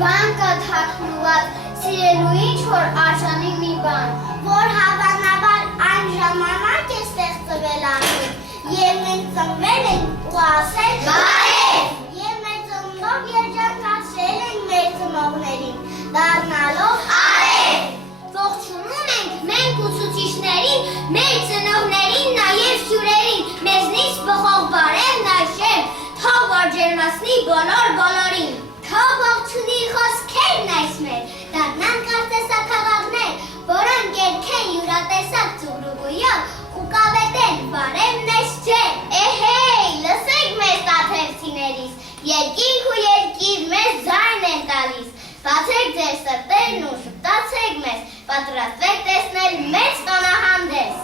բան կա թաքնված, սիրելու ինչ-որ արժանի մի բան, որ հավանաբար այն ժամանակ է ստեղծվել անհույտ, և մենք ծնվել ենք ու ասել բարև, և մեր ծննդով երջանկացրել ենք մեր ծնողներին, դառնալով արև, ողջունում ենք մենք ուսուցիչներին, մեր ծնողներին, նաև հյուրերին, մեզնից բխող բարևն այժմ, թող որ ջերմացնի բոլորին, թող ողջունի խոսքերն այս մեր, դառնան կարծեսաքաղաքներ, որոնք երգեն յուրատեսակ ծուռուգույով ու կավետեն բարևն այս ջեր, էհեյ, լսեք մեզ տաթևցիներիս, երկինք ու երկիր մեզ ձայն են տալիս, բացեք ձեր սրտերն ու շպտացեք մեզ, պատրաստվեք տեսնել մեծ տոնահանդես։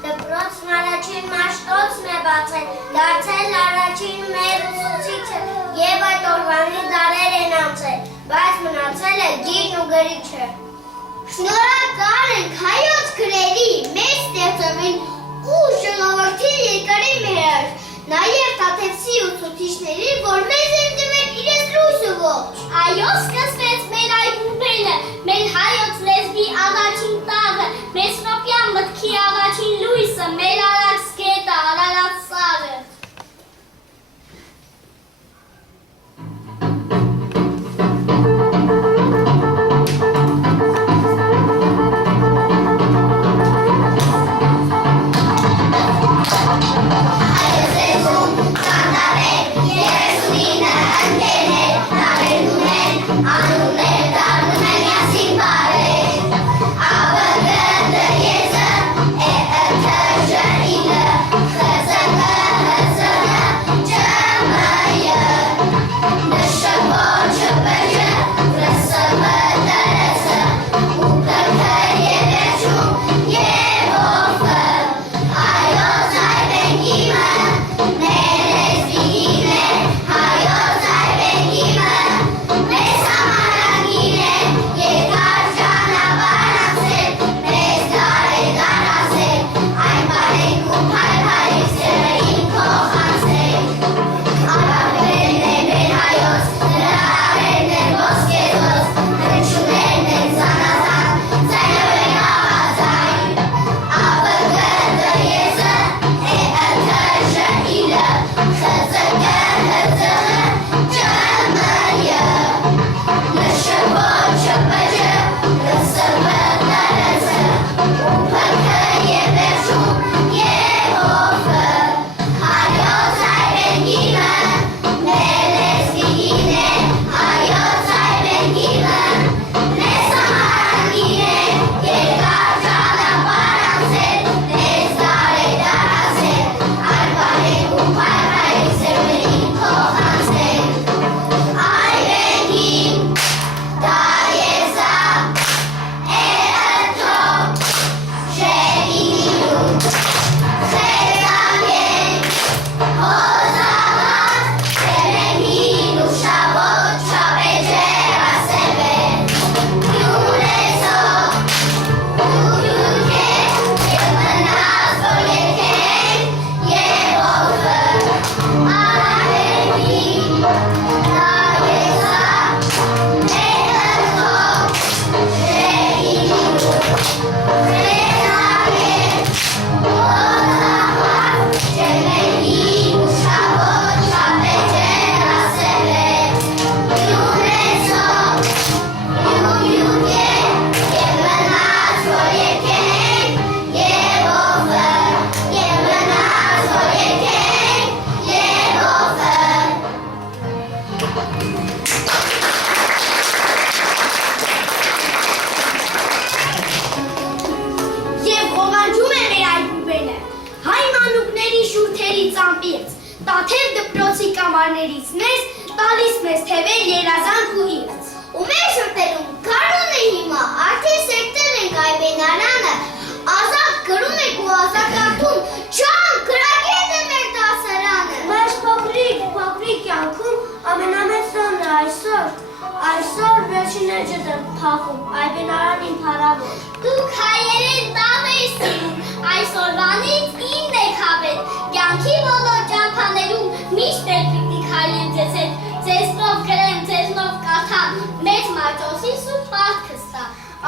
Դպրոցն առաջին մաշտոցն է բացել, դարձել առաջին մեր ուսուցիչը և այդ օրվանից դարեր են անցել, բայց մնացել է գիրն ու գրիչը։ Շնորհակալ ենք հայոց գրերի մեր ստեղծողին ու ժողովրդի երկարի մեր, նաև Տաթևցի ուսուցիչներին, որ մեզ են տվել իրենց լույսը ողջ։ Այո, սկսվեց մեր այգուբելը, մեր հայոց լեզվի առաջին տաղը, մեր սնոպյան մտքի Կյանքի առաջին լույսը, մեր արած գետը, Արարատ սարը։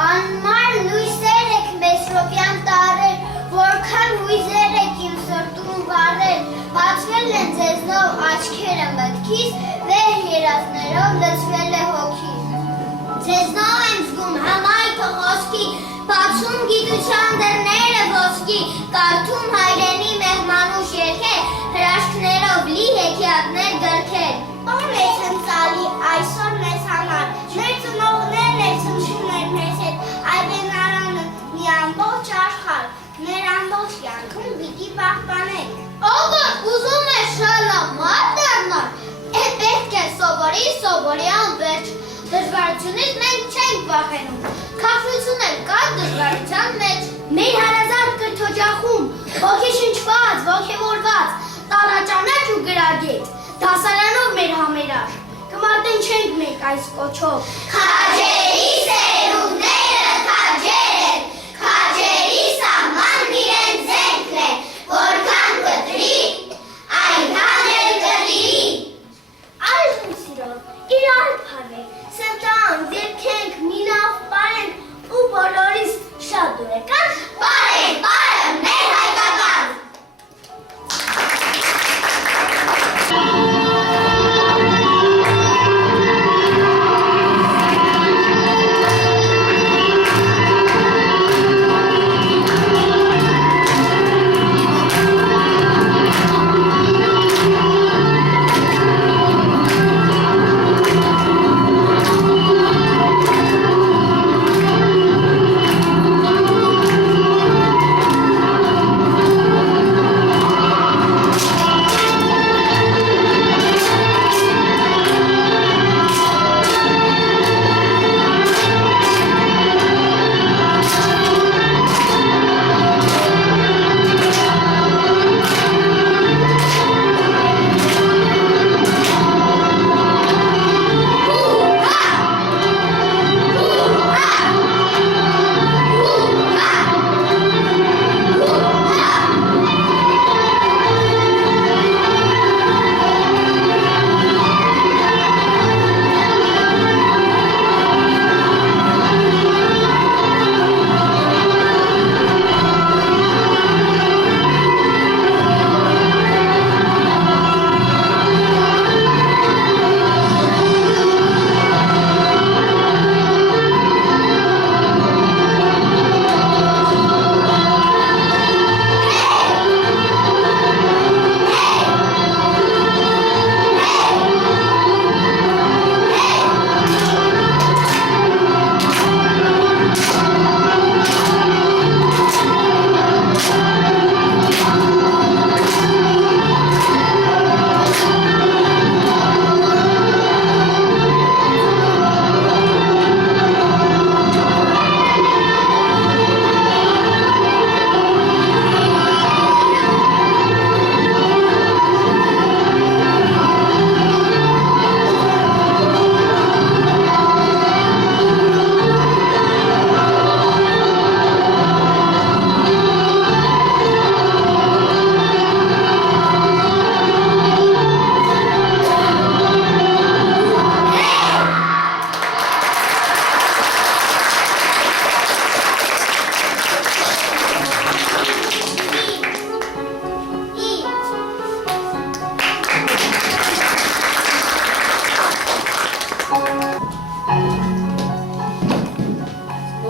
Անմար լույսեր եք մեսրոպյան տարեր, որքան հույզեր եք իմ սրտում վառել, բացվել են ձեզնով աչքերը մտքիս, վեր երազներով լցվել է հոգիս։ Ձեզնով եմ զգում համայնքը խոսքի, բացում գիտության դռները ոսկի, կարդում հայրենի մեղմանուշ երգեր, հրաշքներով լի հեքիաթներ գրքեր։ Տոն է ցնցալի այսօր մեզ համար, մեր ծնողներն էլ ցնցում են մեզ հետ, այբենարանը մի ամբողջ աշխարհ, մեր ամբողջ կյանքում պիտի պահպանենք։ Ով ուզում է շալամար դառնալ, պետք է սովորի անվերջ, դժվարությունից մենք չենք վախենում, քաջություն էլ կա դժվարության մեջ։ Մեր հարազատ կրթօջախում, ոգեշնչված, ոգևորված, տարաճանաչ ու գրագետ, դասարանով մեր համերար, կմարտնչենք մենք այս կոչով։ Քաջերի սերունդները քաջեր են, քաջերի սահմանն իրեն զենքն է, որքան կտրի, այնքան էլ կլի։ Այժմ սիրով իրար փարվենք, սրտանք, երգենք, մի լավ պարենք ու բոլորիս շատ դուրեկան պարենք,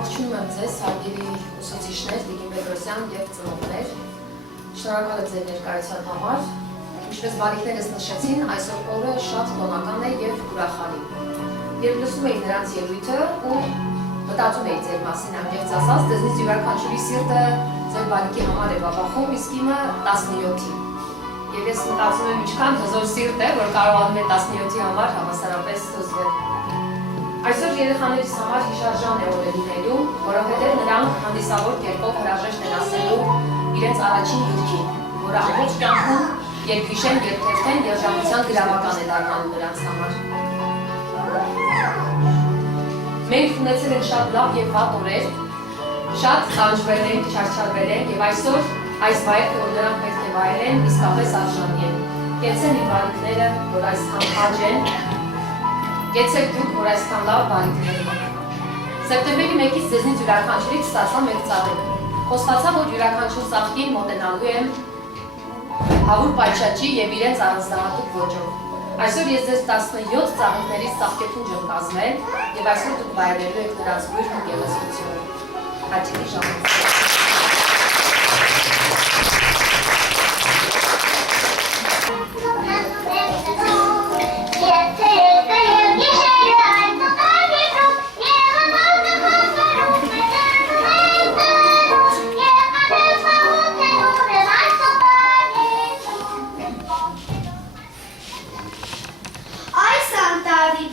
Ողջունում եմ ձեզ, հարգելի ուսուցիչներ, Տիկին Պետրոսյան և ծնողներ։ Շնորհակալ եմ ձեր ներկայության համար։ Ինչպես բարիքներս նշեցին, այսօր օրը շատ տոնական է և ուրախալի։ Երբ լսում էի նրանց ելույթը ու մտածում էի ձեր մասին անկեղծ ասած, ձեզնից յուրաքանչյուրի սիրտը ձեր բարիքի համար է բաբախում, իսկ իմը 17-ի։ Եվ ես մտածում եմ ինչքան հզոր սիրտ է, որ կարողանում է 17-ի համար հավասարապես հզվել։ Այսօր երեխաներիս համար հիշարժան է օրը լինելու, որովհետև նրանք հանդիսավոր կերպով հրաժեշտ են ասելու իրենց առաջին գրքին, որը ամբողջ կյանքում երբ հիշեն, երբ թերթեն, երջանկության գրավական է դառնալու նրանց համար։ Մենք ունեցել ենք շատ լավ և վատ օրեր, շատ տանջվել ենք, չարչարվել ենք և այսօր այս վայրը, որ նրանք պետք է վայելեն, իսկապես արժանի են։ Կեցեն իմ բարիքները, որ այսքան քաջ են, կեցեք դուք, որ այսքան լավ բարիքներ ունենք։ Սեպտեմբերի 1-ից ձեզնից յուրաքանչյուրից ստացա մեկ ծաղիկ։ Խոստացա, որ յուրաքանչյուր ծաղկին մոտենալու եմ հավուր պայչաճի և իրենց առանձնահատուկ ոճով։ Այսօր ես ձեզ 17 ծաղիկներից ծաղկեփունջ եմ կազմել և այսօր դուք վայելելու եք նրանց բույր հնգեղեցությունը։ Հաճելի ժամանակ։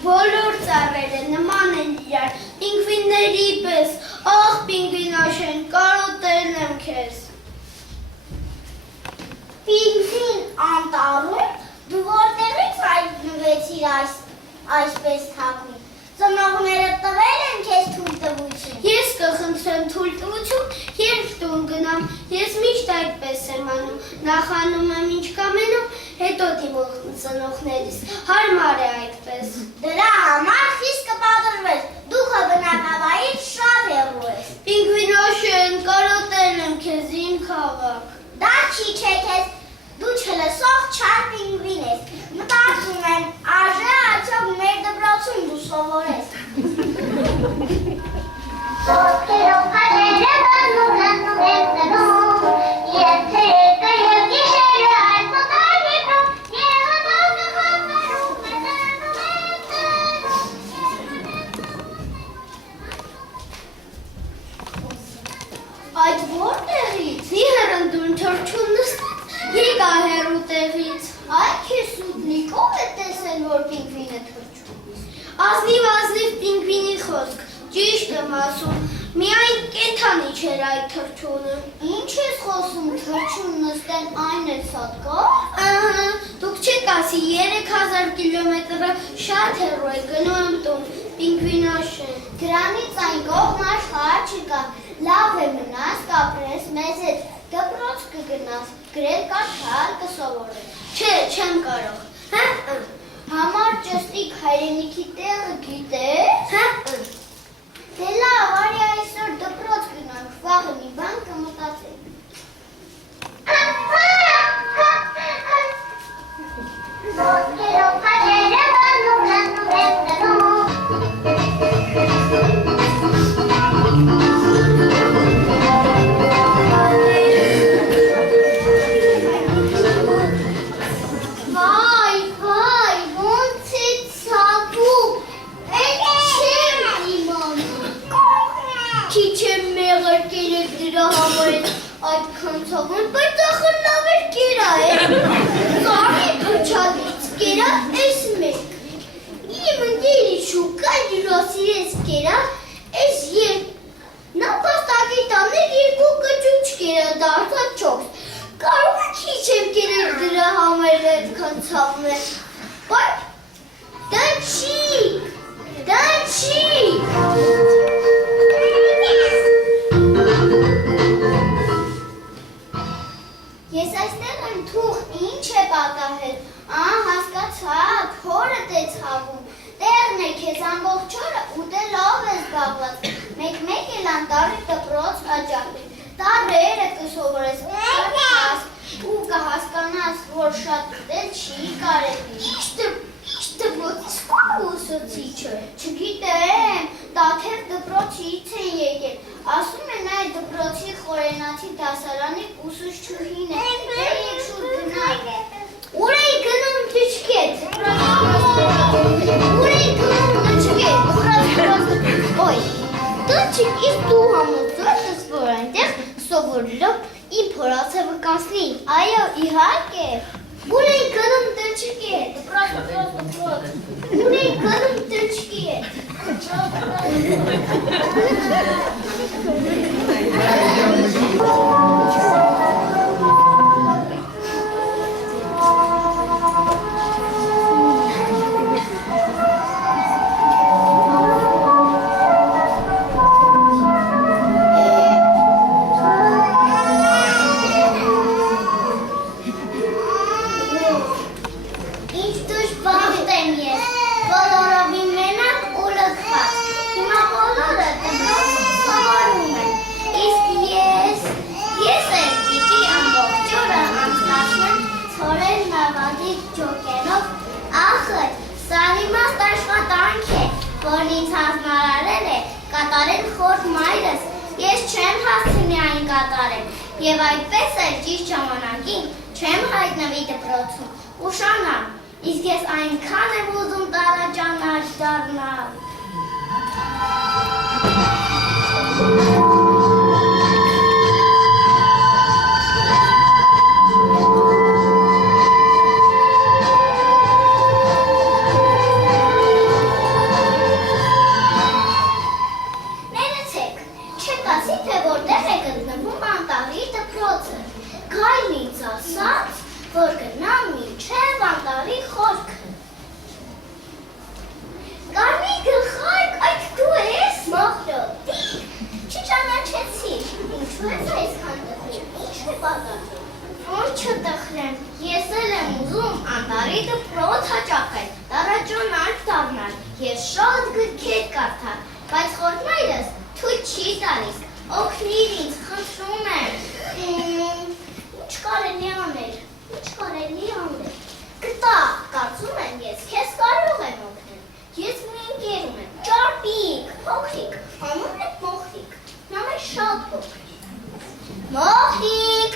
Բոլոր ծառերը նման են իրար, պինգվինների պես, ախ պինգվինաշեն, կարոտել եմ քեզ։ Պինգվին անտառում, դու որտեղից հայտնվեցիր այսպես թափին, ծնողները տվել են քեզ թույլտվություն։ Ես կխնդրեմ թույլտվություն, երբ տուն գնամ, ես միշտ այդպես եմ անում, նախանում եմ ինչ կամենում, հետո դիմում ծնողներիս, հարմար է այդպես։ Դրա համար խիստ կպատրվես, դուքը բնակավայից շատ հեռու ես։ Պինգվինաշեն, կարոտել եմ քեզ իմ քաղաք։ Դա չի չէ քեզ, դու չլսող չար պինգվին ես։ Մտածում եմ, արժե արդյոք մեր դպրոցում դու սովորես։ Ոտքերով հաջերը բանում եք տնում, եթե եկը և գիշերը այս մոտար եպրում, եղատակը խոտերում է դնում եք տնում։ Այդ որտեղից, ի հեռնդուն թրջուն նստած, եկա հեռու տեղից, այ քեզ սուտնիկով է տեսել, որ պինգվին է թրջում։ Ազնիվ պինգվինի խոսք, ճիշտ եմ ասում, միայն կենդանի չէր այդ թրջունը։ Ինչ ես խոսում, թրջուն նստեն այն է սատկա։ Ահա, դուք չեք ասի 3000 կիլոմետրը շատ հեռու է գնում եմ տուն, պինգվինաշեն։ Դրանից այն կողմ աշխարհ չկա, լավ է մնաս, կապրես մեզ հետ, դպրոց կգնաս, գրել կարդալ կսովորես։ Չէ, չեմ կարող։ Հա։ Համար ճստիկ հայրենիքի տեղը գիտես։ Հա։ Դե լավ, արի այսօր դպրոց գնանք, վաղը մի բան կմտածենք։ Ոտքերով հաջերը բանում եք տնում։ Այդքան ցավում, բայց ախր լավ էր կերա է։ Կարի փչալից կերա էս մեկ։ Իմ ընկերի շուկա յուրասիրես կերա էս երբ։ Նա պաստակի տաներ երկու կճուճ կերա դարձած 4։ Կարող է քիչ եմ կերել դրա համար այդքան ցավում է։ Բայց դա չի։ Ես այստեղ եմ թուղ, ինչ է պատահել, հասկացա, հորդ է ցավում, տեղն է քեզ ամբողջ օրը ուտելով ես զբաղված, մեկ-մեկ էլ անտառի դպրոց կաճախվի, տարրերը կսովորես, ու կհասկանաս, որ շատ ուտել չի կարելի։ Ինչ դպրոցի ուսուցիչը, չգիտեմ, Տաթև դպրոցից են եկել, ասում են այդ դպրոցի խորենացի դասարանի ուսուցչուհին է, եք շուտ գնալ։ Ուր էի գնում դիչկետ, ուր էի գնում դիչկետ, ոյ, դիչիկ իս դու համոզված ես, որ այնտեղ սովորելով իմ փորացը վկանցնի, այո, իհարկե, ուր էի գնում դիչկետ, ուր էի գնում դիչկետ, որնից հանձնարարել է կատարել խորհ մայրս, ես չեմ հասցնի այն կատարել, և այդպես էլ ճիշտ ժամանակին չեմ հայտնվի դպրոցում, ուշանամ, իսկ ես այնքան եմ ուզում տարաճանաչ դառնալ։ Որ գնամ մինչև անտառի խորքը։ Կարմիր գլխարկ, այդ դու ես, Մոխրոտ, չճանաչեցի, ինչու ես այսքան տխրում, ինչ է պատահում։ Ոնց չտխրեմ, ես էլ եմ ուզում անտառի դպրոց հաճախել, տարաճանաչ դառնալ, ես շատ գրքեր կարդալ, բայց խորհմայրս թույլ չի տալիս, օգնիր ինձ, խնդրում եմ։ Ինչ կարելի անել։ Ինչ կարելի անել։ Գտա, կարծում եմ ես քեզ կարող եմ օգնել։ Ես մի ընկերում եմ, ճարպիկ, փոքրիկ, անունն է Մոխրիկ, նա մեզ շատ փոքրիկ։ Մոխրիկ,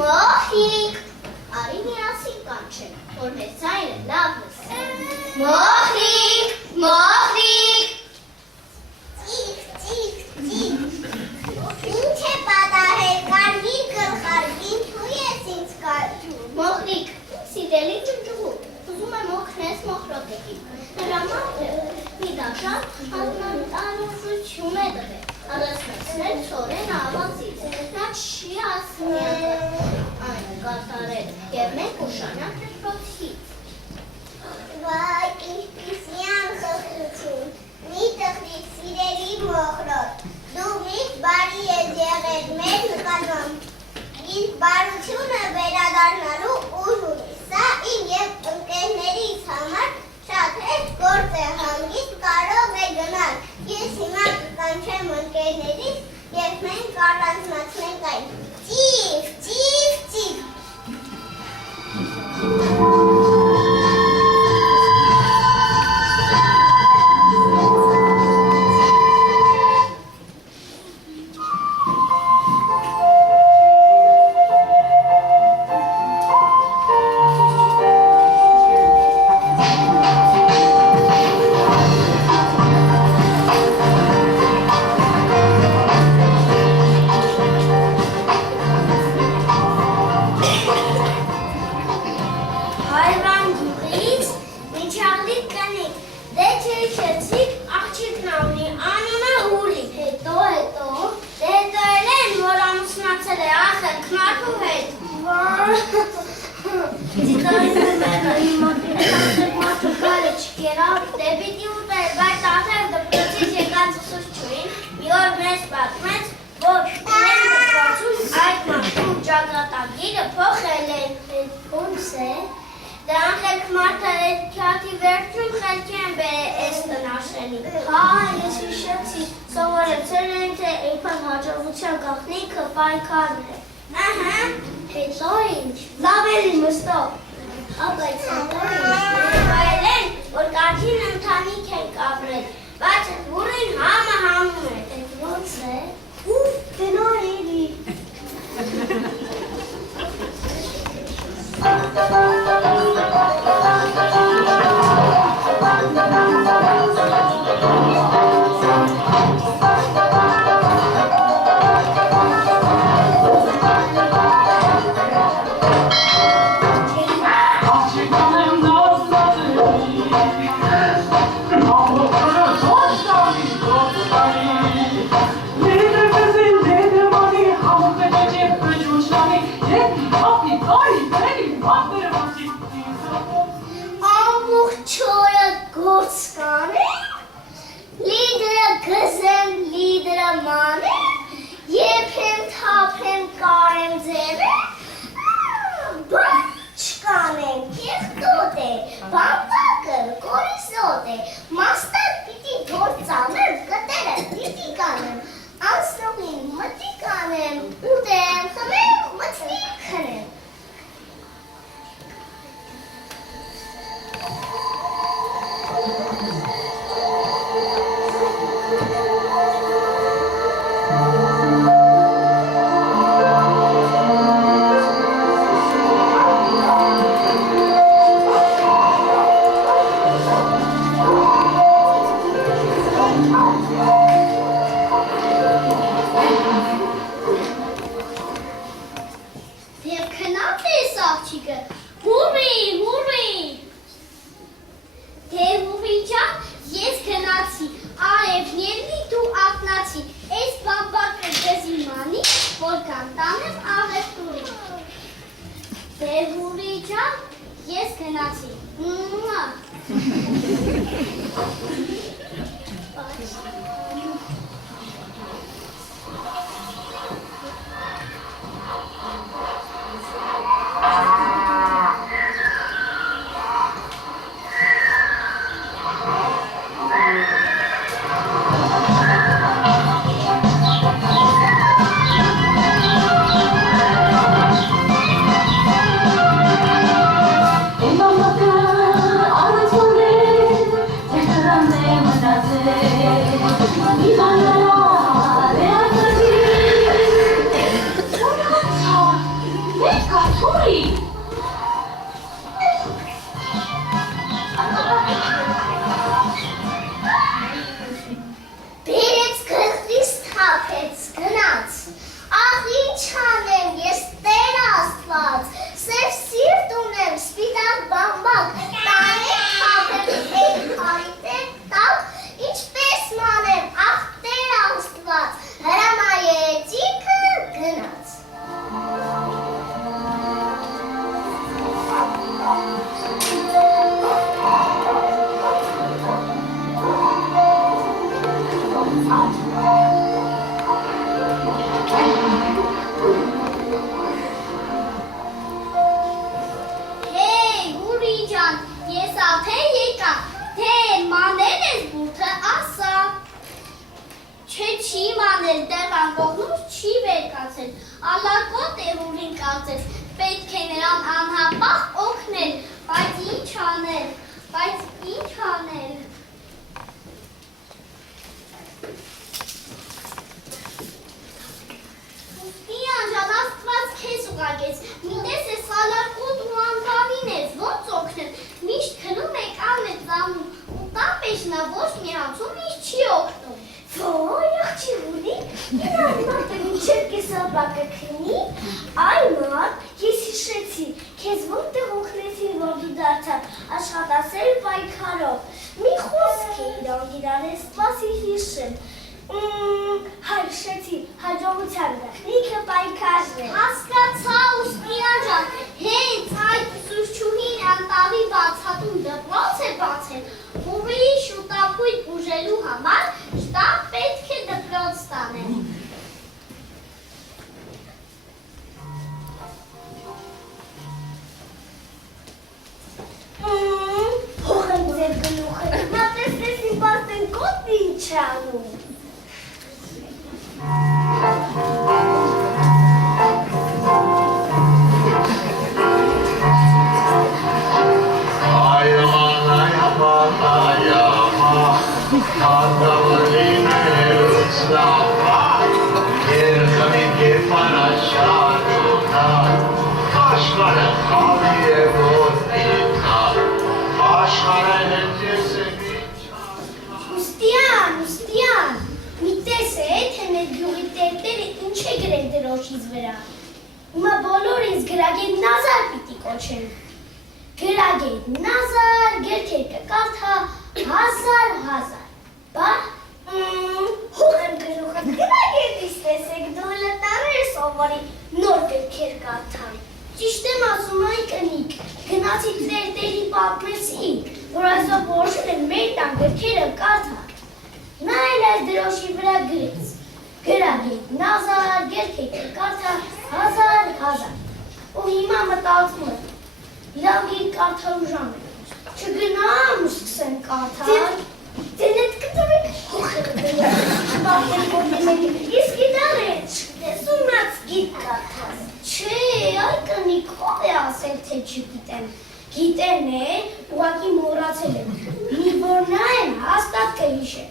Մոխրիկ, արի միասին կանչենք, որ մեզ ձայնը լավ լսեն։ Մոխրիկ, Մոխրիկ։ Ինչ է պատահել, կարմիր գլխարկ, ինչու ես ինձ կարճում։ Մոխրիկ, սիրելի ջնջուղ, ուզում եմ օգնես Մոխրոտիկին։ Նրա մայրը մի դաշատ անտարություն է տվել, առանցնել Սորեն ավազից։ Նա չի ասում այն կատարել, և մենք ուշանանք դպրոցից։ Վայ, ինչպիսի անխղճություն, մի տխրիկ սիրելի Մոխրոտ, դու միշտ բարի ես եղել մեր նկատմամբ, իսկ բարությունը վերադառնալու ուժ ունի, սա իմ և ընկերներիս համար շատ հեշտ գործ է, հանգիստ կարող է գնալ, ես հիմա կկանչեմ ընկերներիս և մենք առանձնացնենք այն, ծիվ, ծիվ, ծիվ։ Բայց որին համը հանում է, այդ ոնց է, ու տնորելի։ աշխարհը խավի է որ ինքա, աշխարհը հետ ես է Ուստյան, մի տեսե, թե մեր գյուղի տերտերը ինչ է գրել դրոշից վրա։ Հիմա բոլոր ինձ գրագետ Նազար պիտի կոչեն։ Գրագետ Նազար, գրքեր կկարդա 1000 Բա, հող եմ գլուխը գրագետից տեսեք, դու լտարեր սովորի նոր գրքեր կարդան։ Ճիշտ եմ ասում այն կնիկ, գնացի տերտերի պատմեցի, որ այսօր որոշել են մեր տան գրքերը կարդան։ Նա էլ այս դրոշի վրա գրեց, գրագետ Նազար, գրքեր կկարդա 1000 ու հիմա մտածում եմ, լավ գիրք կարդալու ժամ է, չգնամ ու սկսեմ կարդալ, դենետ կտվեք հոխերը դրոշ, բաղտել կորդեմելի, ես գիտար է, չգտեսում նած գիրք կարդալ, չէ, այ կնիկ հող է ասել, թե չգիտեմ, գիտեն է, ուղակի մորացել եմ, մի որ նա եմ, հաստատ կհիշեմ,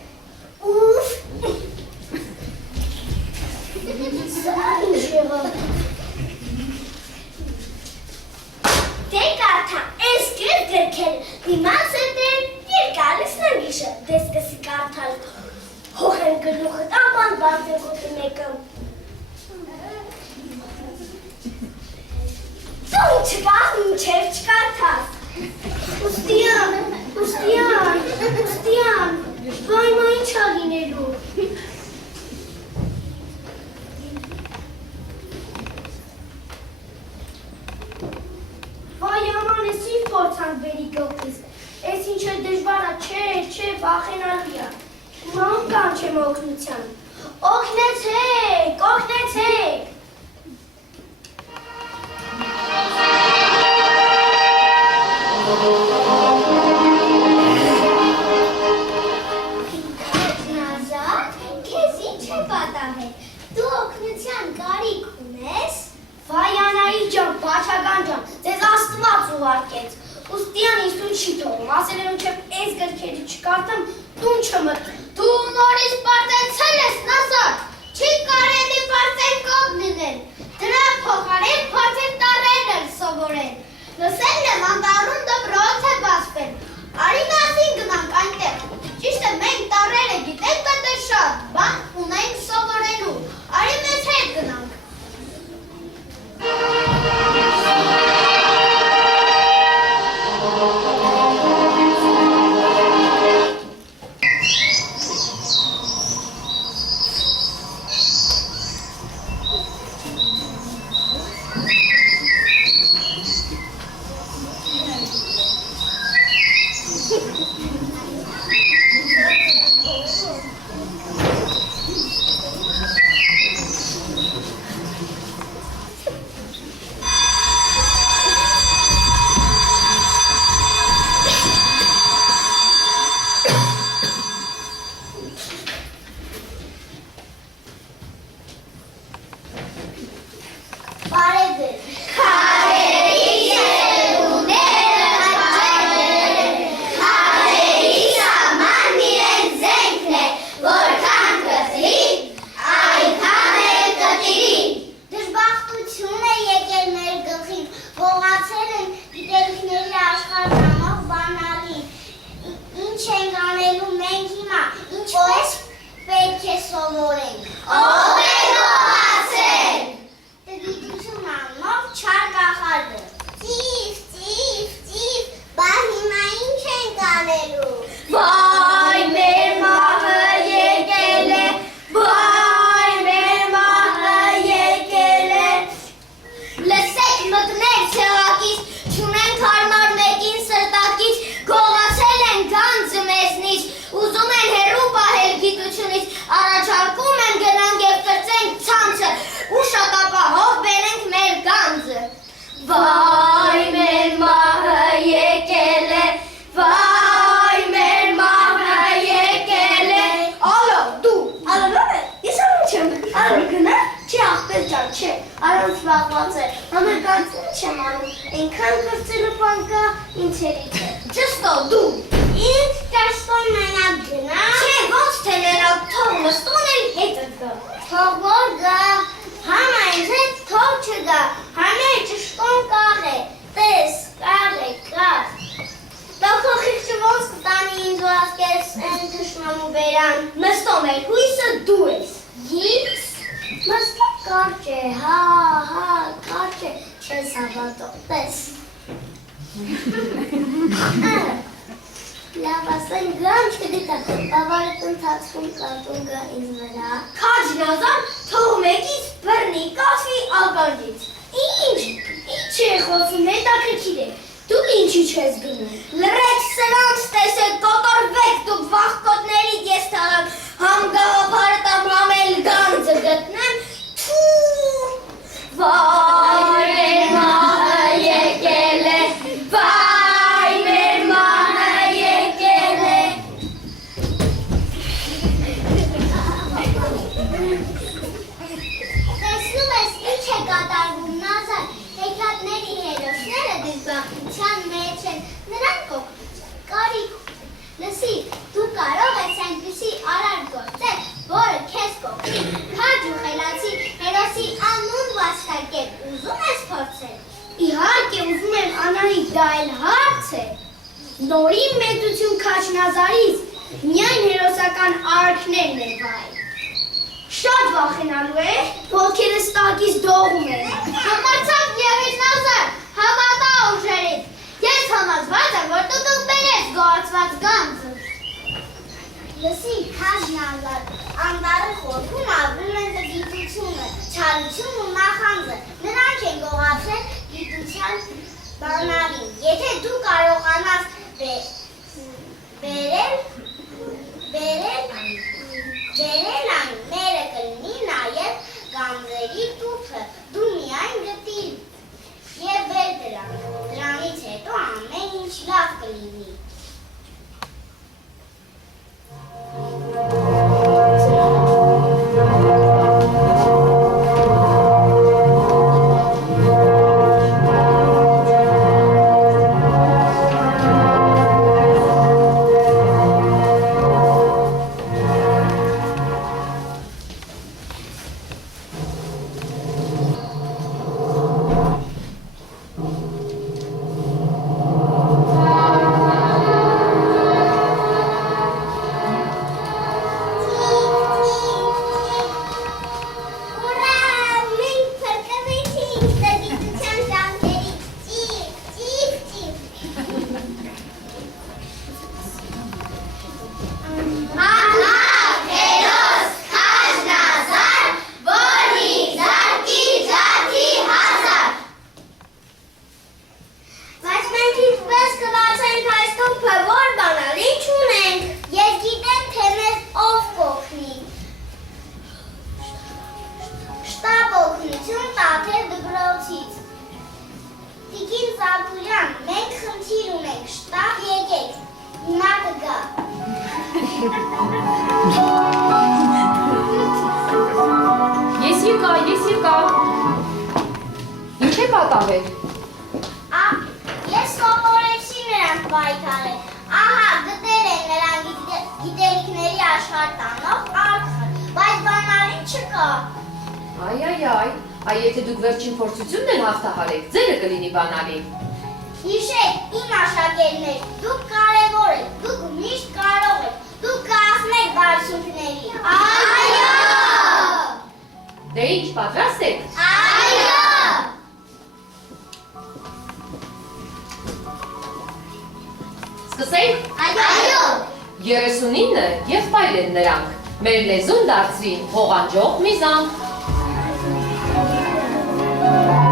ուֆ, սա ինչ եղավ, դե կարդա, ես գրքեր, դիմաց է դեր, երկալիս նանգիշը, դես կսի կարդալ, հող եմ գլուխը, տաբան բարձր գոտի մեկը, դու չկար, մինչև չկարդաս, ուստյան, վայ մա ինչ ա լինելու, վայ աման ես ինչ փորձանք բերի գողքիս, ես ինչ է դժվար ա, չէ, վախենալի ա, ման կանչեմ օգնության, օգնեցեք, Նազար, քեզ ինչ է պատահել, դու օգնության կարիք ունես, Վայանայի ջան, բաչական ջան, ձեզ աստված ուղարկեց, ուստյան ինձ տուն չի թողում, ասել եմ ինչև այս գրքերի չկարդամ, տուն չմտնեմ, դու նորից պարտեցել ես, Նազար, չի կարելի պարտենկով լինել, դրա փոխարեն փորձել տարերն էլ սովորել, լսել եմ անտառում դպրոց է բացվել, արի մասին գնանք այնտեղ, ճիշտ է մենք տարերը գիտենք պետք շատ, բան ունենք սովորելու, արի մեզ հետ գնանք, Թող որ գա, համա ինձ հետ թող չգա, համե ճշտոն Այդքան կաղ է, տես, կաղ է, կաղ։ Դոքո խիղճը ոնց կտանի ինձ ու ասկես են թշնամու բերան։ Մստո մեր հույսը դու ես։ Ես։ Մստո կարճ է, հա, կարճ է, չես հավատո, տես։ Լավ ասեն գան չգտա, բավարդ ընթացքում կատուն գա ինձ վրա։ Քաջնազան թող մեկից բռնի կասվի ալբանջից։ Ինչ է խոսում, հետաքրքիր է, դուք ինչի չես գնում։ Լրեք սրանց տեսեք, կոտորվեք դուք վախկոտներից ես թաղեմ, համ գաղափարը տամ համ էլ գանձը գտնեմ, թու, վայ մեր մահը եկել է, վայ մեր մահը եկել է։ Տեսնում ես ինչ է կատարվում Նազար, հեքիաթների հերոսները դժբախտության մեջ են, նրանք կարիք լսի, դու կարող ես այնպիսի արար գործել, որը քեզ կօգնի, քաջ ու խելացի հերոսի անուն վաստակել, ուզում ես փորձել։ Իհարկե ուզում եմ Անահիտ, դա էլ հարց է։ Նորի մեծություն Քաջնազարից միայն հերոսական արարքներն են վայ։ Շատ վախենալու է, ոտքերս տակից դողում են։ Համարձակ եղիր Նազար, հավատա ուժերից։ Ես համոզված եմ, որ դու բերես գոհացված գանձը։ Լսի, Քաջնազար, անտառի խորքում ապրում են գիտությունը, չարությունն ու նախանձը։ Նրանք են գողացել գիտության բանալին։ Եթե դու կարողանաս բերել այն մերը կլինի նաև գանձերի տուփը, դու միայն գտիր և բեր դրանք, դրանից հետո ամեն ինչ լավ կլինի։ Ես եկա։ Ինչ է պատահել։ Ես սովորեցի նրանց պայքարել։ Ահա, գտել են նրանք գիտելիքների աշխարհ տանող արքան, բայց բանալին չկա։ Այ եթե դուք վերջին փորձությունն էլ հաղթահարեք, ձերը կլինի բանալին։ Հիշեք, իմ աշակերտներ, դուք կարևոր եք, դուք միշտ կարող եք, դուք կհասնեք բարձունքների։ Այո! Դե ինչ, պատրաստ եք։ Այո! Սկսենք։ Այո! 39 եղբայր են նրանք, մեր լեզուն դարձրին հողանջող մի զանգ։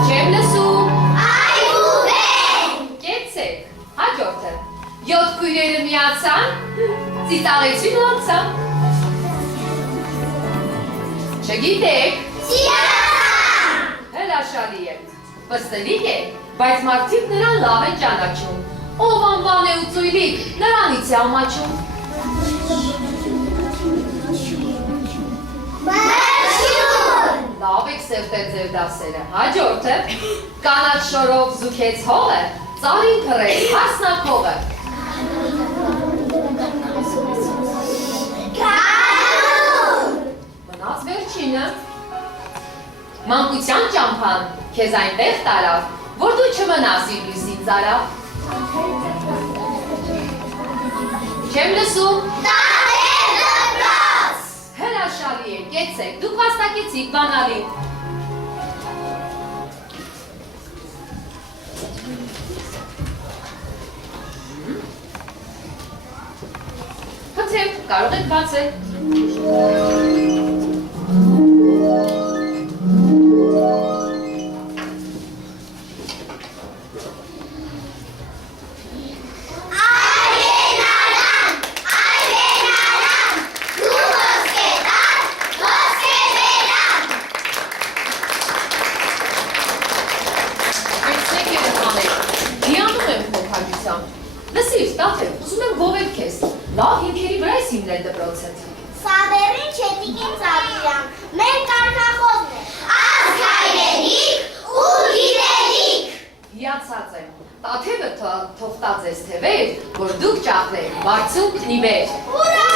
Չեմ լսում։ Այգուվեն! Կեցեք, հաջորդը։ 7 քույրերը միացան, ծիծաղեցին ու անցան։ Չգիտեք։ Սիրացան! Հրաշալի է։ Պստլիկ է, բայց մարդիկ նրան լավ են ճանաչում։ Ով անվան է ու ծույլիկ, նրանից է ամաչում։ Մերժուն! Լավ եք սերտել ձեր դասերը, հաջորդը։ Կանաչ շորով զուքեց հողը, ծառին թռեց հասնակողը։ Կանուն! Մնաց վերջինը։ Մանկության ճամփան քեզ այնտեղ տարավ, որ դու չմնաս իր լույսին ծարավ։ Չեմ լսում։ Տատեր դրոց։ Հրաշալի է, կեցեք, դուք վաստակեցիք բանալին։ Խնդրեմ, կարող եք բացել։ Լսիր, տատեր, ուզում եմ գովել քեզ, լավ հիմքերի վրա ես հիմնել դպրոցը։ Սաբերին Չետիկին Ծավիրյան, մեր կարգախոսն է, ազգայրենիք ու գիտելիք։ Հիացած եմ, տաթևը թողտած ես թևեր, որ դուք ճախվեք, բարձուկ նիվեր։ Ուրա!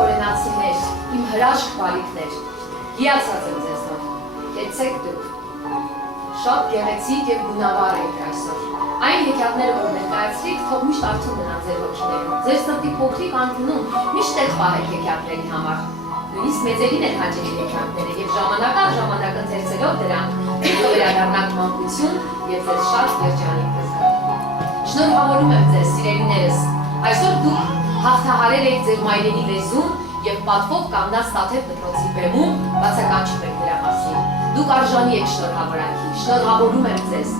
խորենացիներ, իմ հրաշք բալիկներ, հիացած եմ ձեզնով, կեցեք դուք, շատ գեղեցիկ և գունավառ եք այսօր, այն հեքիաթները, որ ներկայացրիք, թող միշտ արթուն մնան ձեր հոգիներում, ձեր սրտի փոքրիկ անկյունում միշտ տեղ պահեք հեքիաթների համար, նույնիսկ մեծերին եք հաճելի հեքիաթները և ժամանակ առ ժամանակ ընթերցելով դրանք, դուք վերադառնաք մանկություն և ձեր շատ երջանիկ կզգաք։ Շնորհավորում եմ ձեզ, սիրելիներս, այսօր դուք հաղթահարել եք ձեր մայրենի լեզուն և պատվով կանգնած Տաթև դպրոցի բեմում բացականչում եք դրա մասին։ Դուք արժանի եք շնորհավորանքի, շնորհավորում եմ ձեզ։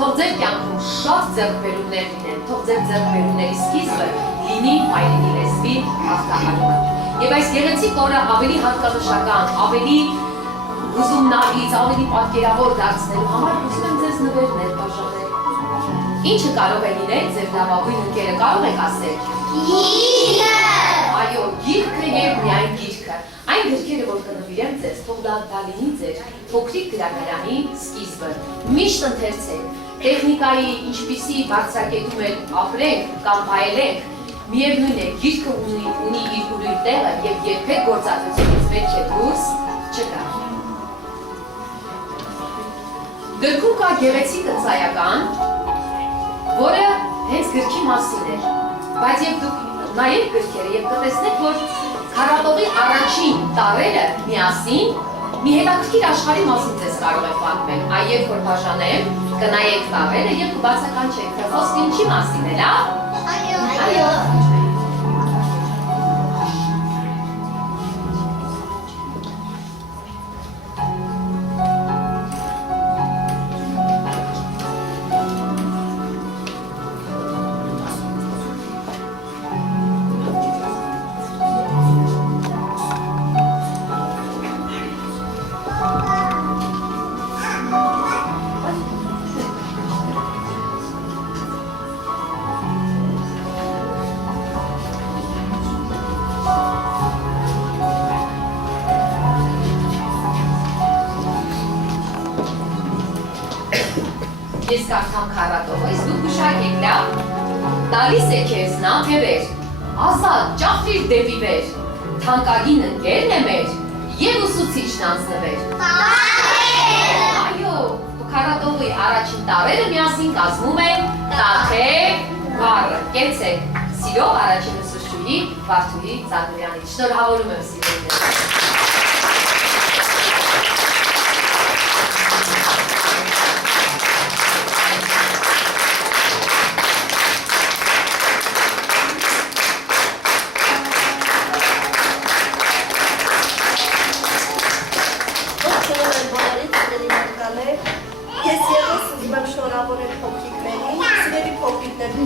Թող ձեր կյանքում շատ ձեռքբերումներ լինեն, թող ձեր ձեռքբերումների սկիզբը լինի մայրենի լեզվի հաղթահարումը։ Եվ այս գեղեցիկ օրը ավելի հատկանշական, ավելի հուզումնալից, ավելի պատկերավոր դարձնելու համար ուզում եմ ձեզ նվերներ բաժանել։ Ինչը կարող է լինել ձեր լավագույն ընկերը, կարող եք ասել։ Գիրքը։ Այո, գիրքը եւ միայն գիրքը։ Այն գրքերը, որ կնվիրեմ ձեզ, թող դա լինի ձեր փոքրիկ գրականյանի սկիզբը։ Միշտ ընթերցեք։ Տեխնիկայի ինչպիսի բարձրակետում էլ ապրենք կամ վայելենք, միևնույն է, գիրքը ունի իր ուրույն տեղը եւ երբեք գործածությունից պետք է դուրս չգա։ Գրքում կա գեղեցիկ ընծայական, որը հենց գրքի մասին էր, բայց եւ դուք նայեք գրքերը եւ կտեսնեք, որ Քարատողի առաջին տարերը միասին մի հետաքրքիր աշխարհի մասին ձեզ կարող է պատմել։ Այ երբ որ բաժանեմ, կնայեք տարերը եւ կբացականչեք, թե խոսքը ինչի մասին է, լավ։ Այո։ Ես կարդամ Քարատողը, իսկ դուք գուշակեք, լավ։ Տալիս է քեզ նա թևեր, ազատ ճախրիր դեպի վեր, թանկագին ընկերն է մեր, եւ ուսուցիչն անձնվեր։ Այո, Քարատողի առաջին տարերը միասին կազմում են Տաթև բառը։ Կեցեք, սիրով առաջին ուսուցչուհի Վարդուհի Ծագուրյանից։ Շնորհավորում եմ սիրելիներ։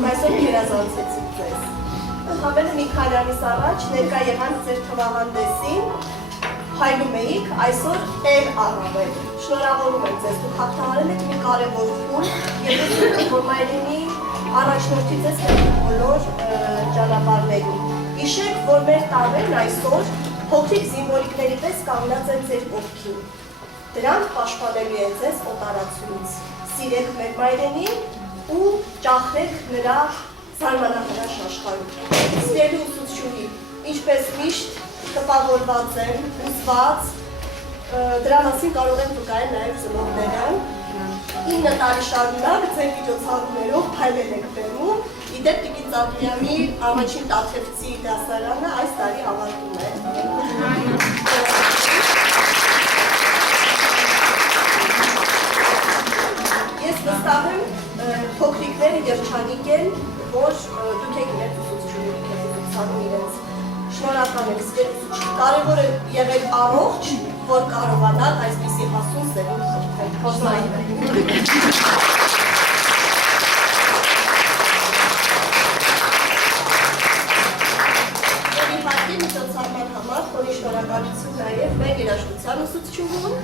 Այսօր գերազանցեցիք ձեզ։ Ընդհանրապես մի քանի ամիս առաջ ներկա եղանք ձեր թվահանդեսին, հայլում էիք, այսօր էլ առավել։ Շնորհավորում եմ ձեզ, դուք հաղթահարել եք մի կարևոր փուլ եւ ես որ Մայրենի առաջնորդի ձեզ բոլոր ճանապարհներին։ Հիշեք, որ մեր տարրերն այսօր փոքրիկ զինվորիկների պես կանգնած են ձեր կողքին։ Դրանք պաշտպանելու են ձեզ օտարացուից։ Սիրեք մեր Մայրենին ու ճախրեք նրա զարմանահրաշ աշխարհում։ Սիրելի ուսուցչուհի, ինչպես միշտ տպավորված եմ, հուզված, դրա մասին կարող են վկայել նաև ծնողները։ 9 տարի շարունակ ձեր միջոցառումներով փայլել եք բերում, իդեպ Տիկին Ծագուրյանի առաջին Տաթևցի դասարանը այս տարի ավարտում է։ Ես վստահ եմ, փոքրիկները երջանիկ են, որ դուք եք իրենց ուսուցչուհի ուսուցանում իրենց։ Շնորհակալ եմ, կարևոր է եղել առողջ, որ կարողանալ այսպիսի հասուն սերունդ խորհրդել։ Եվ իհարկե միջոցառման համար խորի շնորհակալություն նաև մեր երաժշտության ուսուցչուհուն։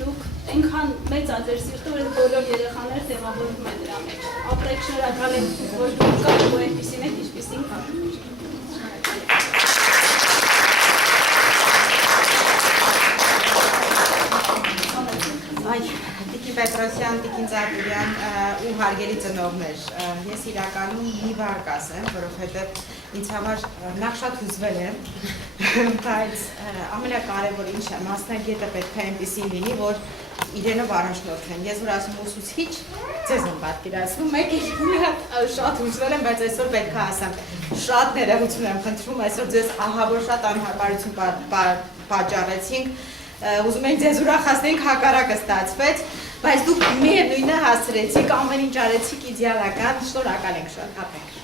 Դուք այնքան մեծ ա ձեր սիրտը, որ բոլոր երեխաները տեղավորվում են դրա մեջ։ Ապրեք, շնորհակալ եմ, որ դուք կաք ու այնպիսին եք, ինչպիսին կաք։ Այ, Տիկին Պետրոսյան, Տիկին Ծագուրյան ու հարգելի ծնողներ, ես իրականում մի բառ կասեմ, որովհետև ինձ համար նախ շատ հուզվել եմ, բայց ամենակարևորը ինչ է, մասնագետը պետք է այնպիսին լինի, որ իրենով առաջնորդեն։ Ես որ ասում ուսուցիչ, ձեզ եմ պատկերացնում, մեկ մի հատ շատ հուզվել եմ, բայց այսօր պետք է ասեմ, շատ ներողություն եմ խնդրում, այսօր ձեզ ահավոր շատ անհարմարություն պատճառեցինք, ուզում ենք ձեզ ուրախացնենք, հակառակը ստացվեց, Բայց դուք միևնույնը հասցրեցիք, ամեն ինչ արեցիք իդեալական, շնորհակալ ենք շատ, կապեք։